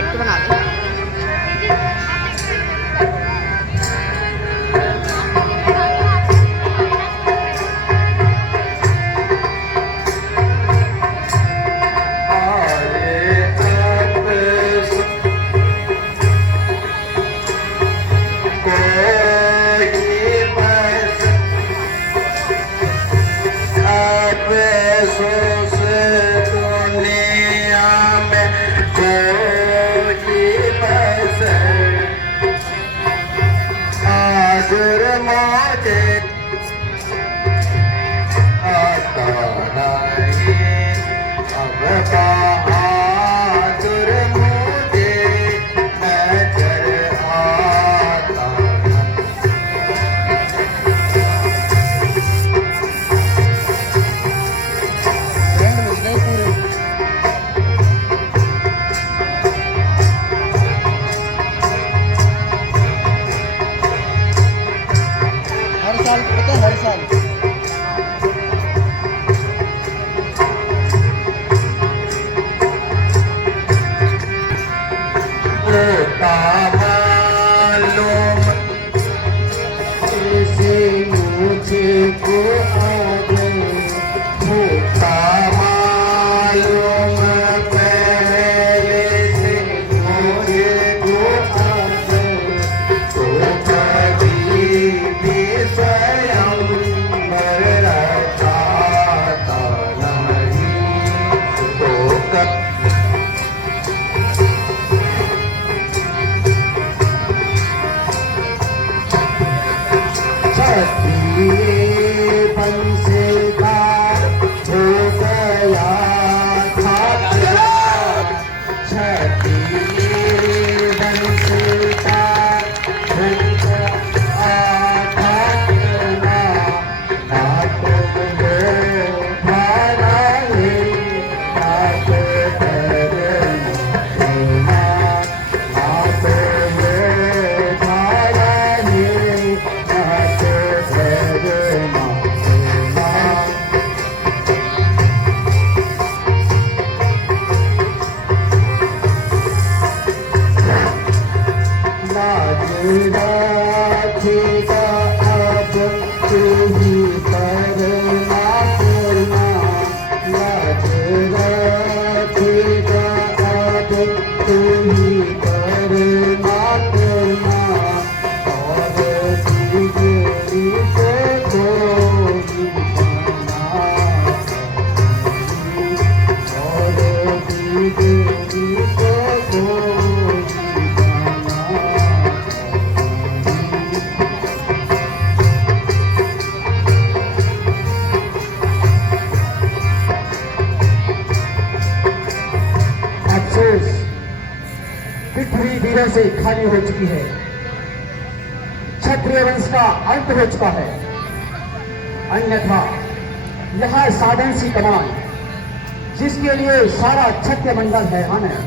बैठ के बना लो। हर साल पृथ्वी वीरों से खाली हो चुकी है। क्षत्रिय वंश का अंत हो चुका है। अन्यथा यह साधन सी कमान जिसके लिए सारा क्षत्रिय मंडल हैरान है।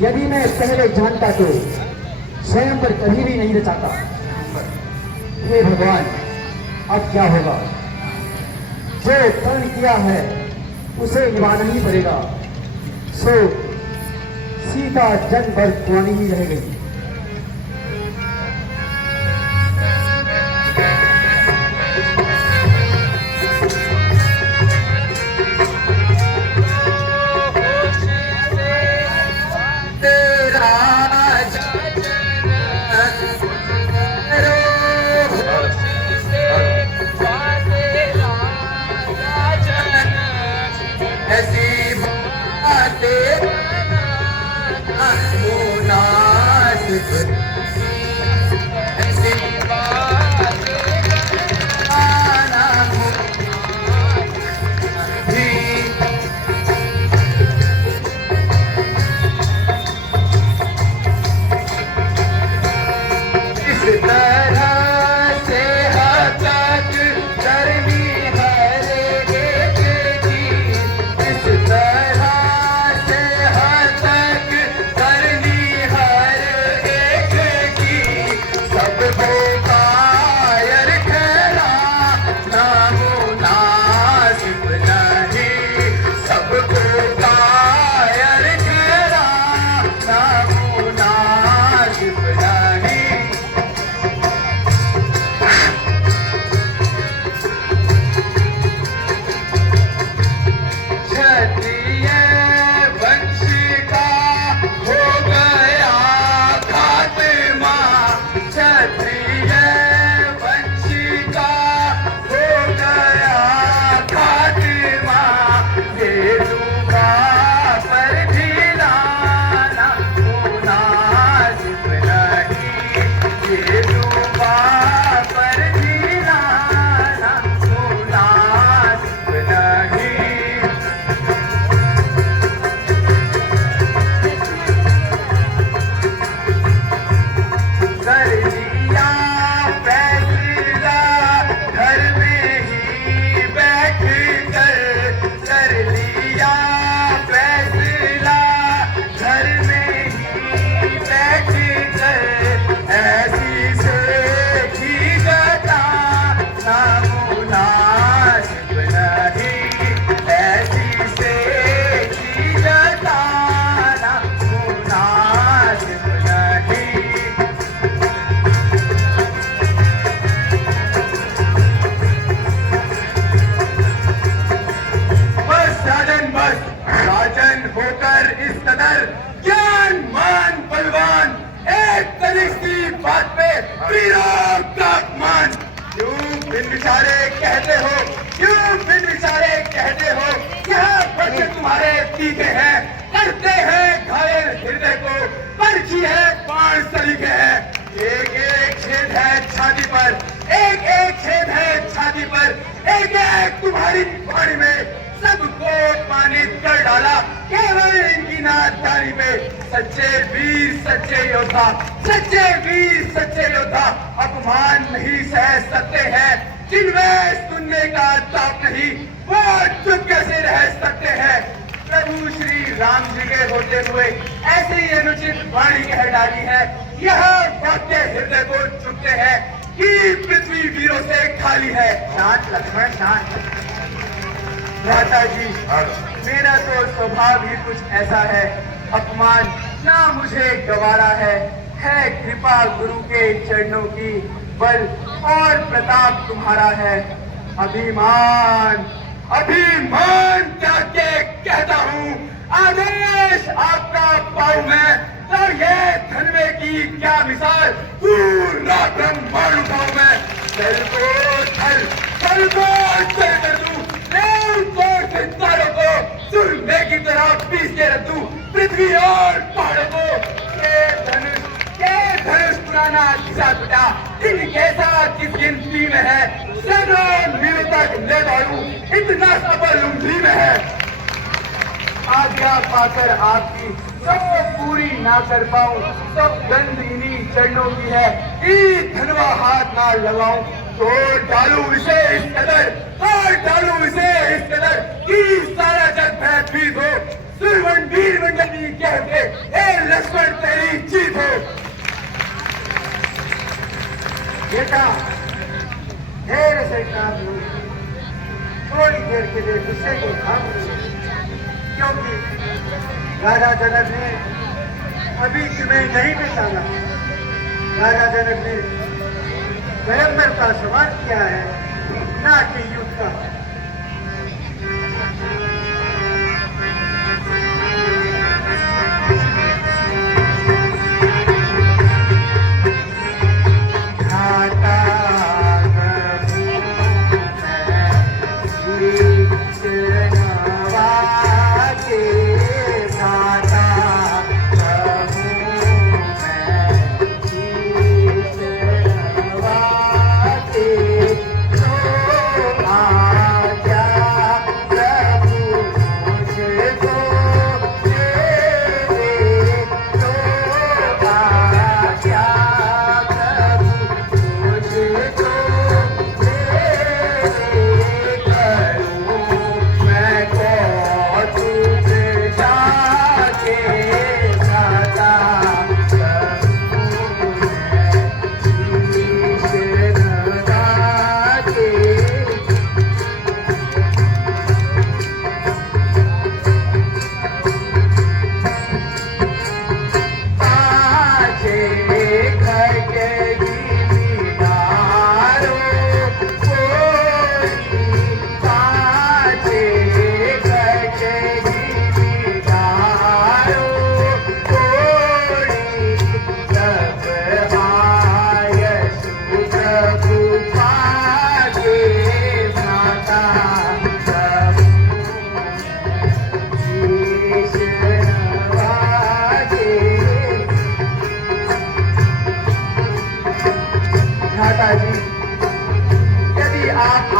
यदि मैं पहले जानता तो स्वयं पर कभी भी नहीं रचाता। हे भगवान, अब क्या होगा? जो कर्म किया है उसे निभाना ही पड़ेगा। सो सीता जन्म भर कुंवारी ही रह गई। इस कदर ज्ञान मान बलवान, एक तनिक सी बात पे वीरों का अपमान। क्यों बिन विचारे कहते हो, क्यों बिन विचारे कहते हो, यहाँ बच्चे तुम्हारे तीखे हैं, करते हैं घायल हृदय को, पर्ची है बाण सलीके है। एक एक छेद है छाती पर, एक एक छेद है छाती पर, एक एक तुम्हारी वाणी में सबको पानित कर डाला केवल इनकी नादानी पे। सच्चे वीर सच्चे योद्धा, सच्चे वीर सच्चे योद्धा अपमान नहीं सह सकते हैं, जिनमें सुनने का ताप नहीं वो चुप कैसे रह सकते हैं। प्रभु श्री राम जी के होते हुए ऐसी अनुचित वाणी कह डाली है, यह वाक्य हृदय को चुभते हैं कि पृथ्वी वीरों से खाली है। शांत लक्ष्मण शांत। माता जी, मेरा तो स्वभाव ही कुछ ऐसा है, अपमान ना मुझे गवारा है कृपा गुरु के चरणों की, बल और प्रताप तुम्हारा है। अभिमान अभिमान त्याग के कहता हूँ, आदेश आपका पाऊं मैं, तो ये धनवे की क्या मिसाल पूरा ब्रह्मांड उठाऊं मैं। चल को चल, चल को चल कर दूं, सितारों को सुरमे की तरह पीस के रख दूं, पृथ्वी और पहाड़ों को। ये धनुष पुराना घिसा पिटा, इन कैसा किस गिनती में है, सैकड़ों मीलों तक ले दौड़ूं, इतना सफल उंगली में है। आज्ञा पाकर आपकी सब पूरी ना कर पाऊं, सब गंध इन्हीं चरणों की है, धनवा हाथ ना लगाऊं, तोड़ डालू इसे इस कदर, तोड़ डालू इसे इस कदर कि सारा जग भयभीत हो। सुरवन वीर मंडली कहते हे लक्ष्मण तेरी जीत हो। बेटा धैर्य से काम लो, थोड़ी देर के लिए गुस्से को थाम लो, क्योंकि राजा जनक ने अभी तुम्हें नहीं पहचाना। राजा जनक ने स्वयंवर का सवाल किया है, ना कि युद्ध का।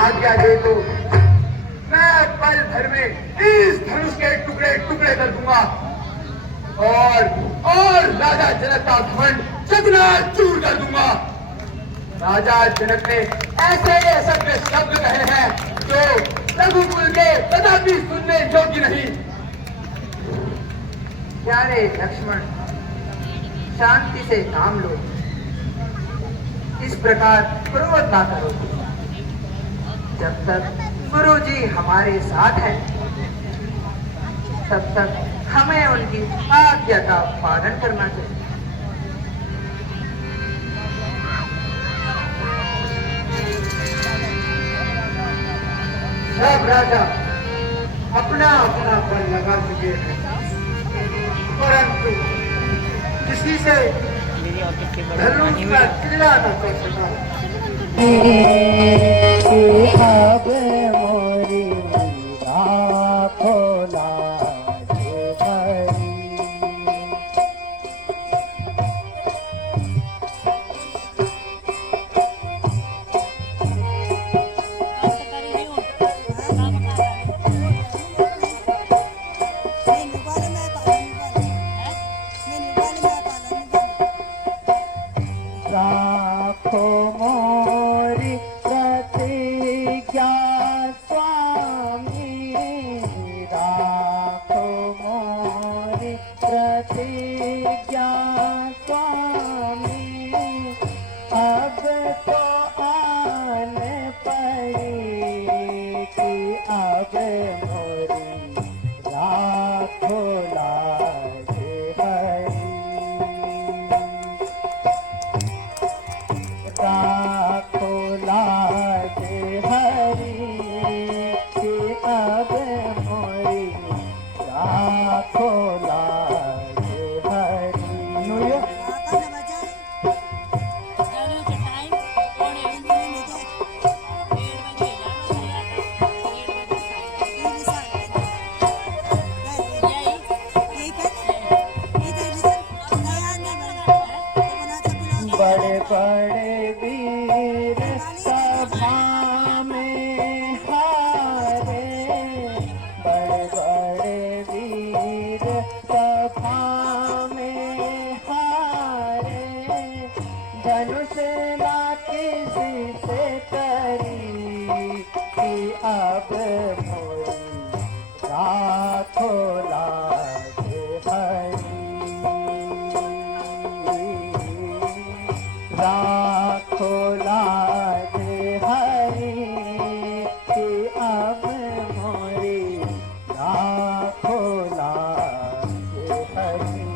आज्ञा दे दो, मैं पल भर में इस धनुष के टुकड़े टुकड़े कर दूंगा और राजा जनक का घमंड चकनाचूर कर दूंगा। राजा जनक ने ऐसे असभ्य शब्द कहे हैं जो रघुकुल के कदापि सुनने योग्य नहीं। प्यारे लक्ष्मण, शांति से काम लो, इस प्रकार क्रोध ना करो। जब तक गुरु जी हमारे साथ हैं, तब तक हमें उनकी आज्ञा का पालन करना चाहिए। सब राजा अपना अपना बल लगा चुके हैं, से धनुष का किला न कर सका। अब मोरी राखो लाज भरी। राखो मोरी प्रतिज्ञा स्वामी, राखो मोरी प्रतिज्ञा स्वामी। अब तो आन पड़ी कि अब मोरी राखो लाज भरी। राखो लाज हरी कि अब मोरी राखो लाज हरी। बड़े बड़े वीर सभा में हारे, बड़े बड़े वीर सभा में हारे। धनुष ना किसी से करी कि अब मोरी राखो लाज हरी। राखो लाज हरी कि अब मोरी राखो लाज हरी।